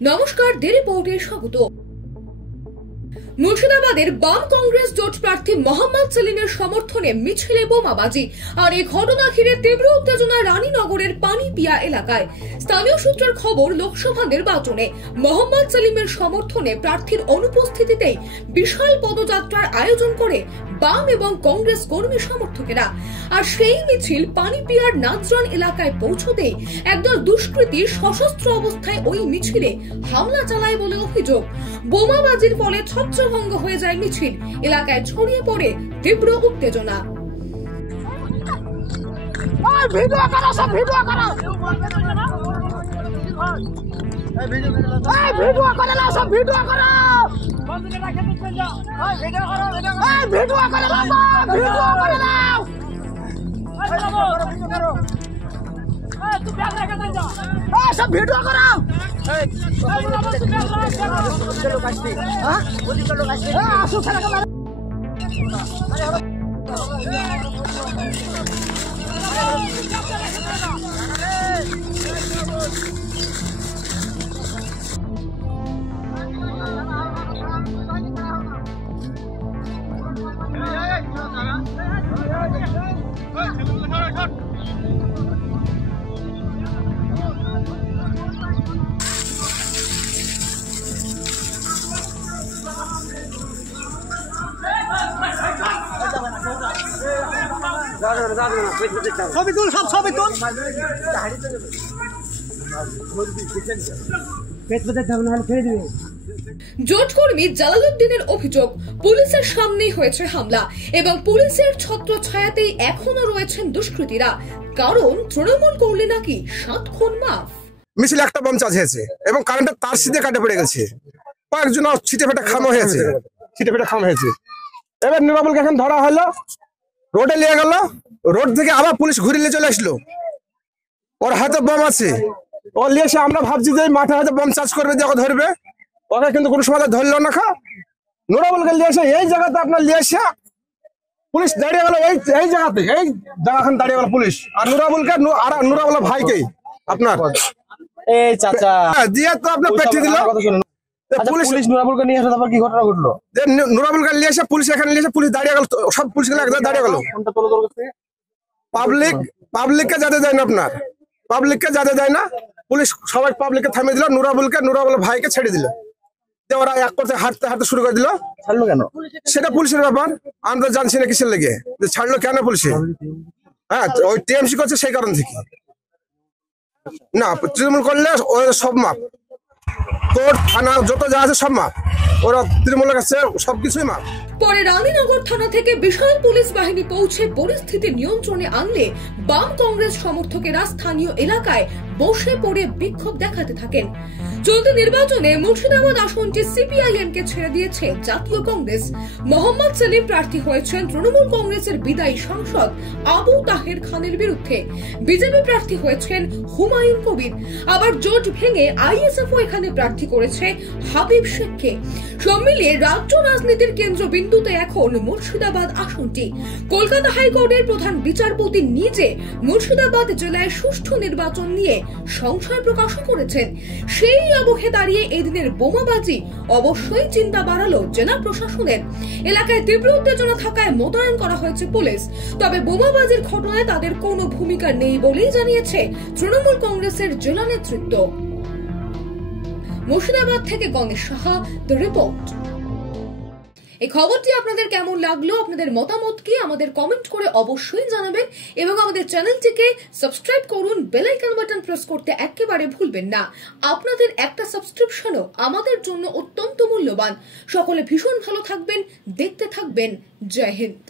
নমস্কার, দ্য রিপোর্টে স্বাগত। মুর্শিদাবাদের বাম কংগ্রেস জোট প্রার্থী মোহাম্মদ সেলিমের সমর্থনে মিছিলে বোমাবাজি, আর এই ঘটনা ঘিরে তীব্র উত্তেজনা রানীনগরের পানিপিয়া এলাকায়। স্থানীয় সূত্রের খবর, লোকসভা নির্বাচনে মোহাম্মদ সেলিমের সমর্থনে প্রার্থীর অনুপস্থিতিতেই বিশাল পদযাত্রার আয়োজন করে বাম এবং কংগ্রেস কর্মী সমর্থকেরা। আর সেই মিছিল পানিপিয়ার নাজরান এলাকায় পৌঁছতেই একদল দুষ্কৃতী সশস্ত্র অবস্থায় ওই মিছিলে হামলা চালায় বলে অভিযোগ। বোমাবাজির ফলে ছত্রভঙ্গ হয়ে যায় মিছিল, এলাকায় ছড়িয়ে পড়ে তীব্র উত্তেজনা। জোট কর্মী জালালউদ্দিনের অভিযোগ, পুলিশের সামনেই হয়েছে হামলা এবং পুলিশের ছত্রছায়াতেই এখনো রয়েছেন দুষ্কৃতীরা, কারণ তৃণমূল করলে নাকি 7 খুন মাফ। মিছিল একটা বম চার্জ হয়েছে এবং কারেন্টের তার সিধে কাটে পড়ে গেছে, কয়েকজন ছিটে ফেটে খামো হয়েছে, এবার নুরাবুলকে এখন ধরা হলো, রোডে নিয়ে গেল, রোড থেকে আবার পুলিশ ঘুরে নিয়ে চলে আসলো, ওর হাতে বম আছে, ও নিয়ে এসে আমরা ভাবছি যে মাঠে হয়তো বম চার্জ করবে, দিয়ে ওকে ধরবে, ওকে কিন্তু কোনো সময় ধরলো না। নুরাবুলকে নিয়ে এসে এই জায়গাতে আপনার নিয়ে এসে পুলিশ দাঁড়িয়ে গেল, এই জায়গাতে, এই জায়গাখান দাঁড়িয়ে গেল পুলিশ, আর নুরাবুলকে আর নুরাবুলের ভাইকে আপনার এই চাচা দিয়ে তো আপনার পেটি দিল। পুলিশ নুরাবুলকে নিয়ে এসে তারপর কি ঘটনা ঘটলো? নুরাবুলকে নিয়ে এসে পুলিশ এখানে নিয়ে এসে পুলিশ দাঁড়িয়ে গেল, সব পুলিশ দাঁড়িয়ে গেল। পাবলিককে যেতে দেয় না, আপনার পাবলিককে যেতে দেয় না, পুলিশ সবাই পাবলিককে থামিয়ে দিল, নুরাবুলের ভাইকে ছেড়ে দিল, যে ওরা এক করতে হাঁটতে হাঁটতে শুরু করে দিল। ছাড়লো কেন সেটা পুলিশের ব্যাপার, আমি তো জানছি না কিসের লেগে যে ছাড়লো কেন পুলিশে। হ্যাঁ, ওই টিএমসি করছে সেই কারণ থেকে না, তৃণমূল করলে ওই সব মাপ, কোর্ট থানা যত যা আছে সব মাপ, ওরা তৃণমূলের কাছে সবকিছুই মাপ। পরে রানীনগর থানা থেকে বিশাল পুলিশ বাহিনী পৌঁছে পরিস্থিতি নিয়ন্ত্রণে আনলে বাম কংগ্রেস সমর্থকেরা স্থানীয় এলাকায় বসে পড়ে বিক্ষোভ দেখাতে থাকেন। চলতি নির্বাচনে মুর্শিদাবাদ আসনটি সিপিআইএম কে ছেড়ে দিয়েছে জাতীয় কংগ্রেস। মোহাম্মদ সেলিম প্রার্থী হয়েছেন তৃণমূল কংগ্রেসের বিদায়ী সাংসদ আবু তাহের খানের বিরুদ্ধে, বিজেপি প্রার্থী হয়েছেন হুমায়ুন কবির, আবার জোট ভেঙে আইএসএফও এখানে প্রার্থী করেছে হাবিব শেখকে। সব মিলিয়ে রাজ্য রাজনীতির কেন্দ্রবিন্দুতে এখন মুর্শিদাবাদ আসনটি। কলকাতা হাইকোর্টের প্রধান বিচারপতি নিজে মুর্শিদাবাদ জেলায় সুষ্ঠু নির্বাচন নিয়ে সংশয় প্রকাশ করেছেন। সেই আবহে দাঁড়িয়ে এদিনের বোমাবাজি অবশ্যই চিন্তা বাড়ালো জেলা প্রশাসনের। এলাকায় তীব্র উত্তেজনা থাকায় মোতায়েন করা হয়েছে পুলিশ, তবে বোমাবাজির ঘটনায় তাদের কোনো ভূমিকা নেই বলেই জানিয়েছে তৃণমূল কংগ্রেসের জেলা নেতৃত্ব। মুর্শিদাবাদ থেকে গণেশ সাহা, দ্য রিপোর্ট। এই খবরটি আপনাদের কেমন লাগলো, আপনাদের মতামত কি আমাদের কমেন্ট করে অবশ্যই জানাবেন এবং আমাদের চ্যানেলটিকে সাবস্ক্রাইব করুন, বেল আইকন বাটন প্রেস করতে একেবারে ভুলবেন না। আপনাদের একটা সাবস্ক্রিপশনও আমাদের জন্য অত্যন্ত মূল্যবান। সকলে ভীষণ ভালো থাকবেন, দেখতে থাকবেন। জয় হিন্দ।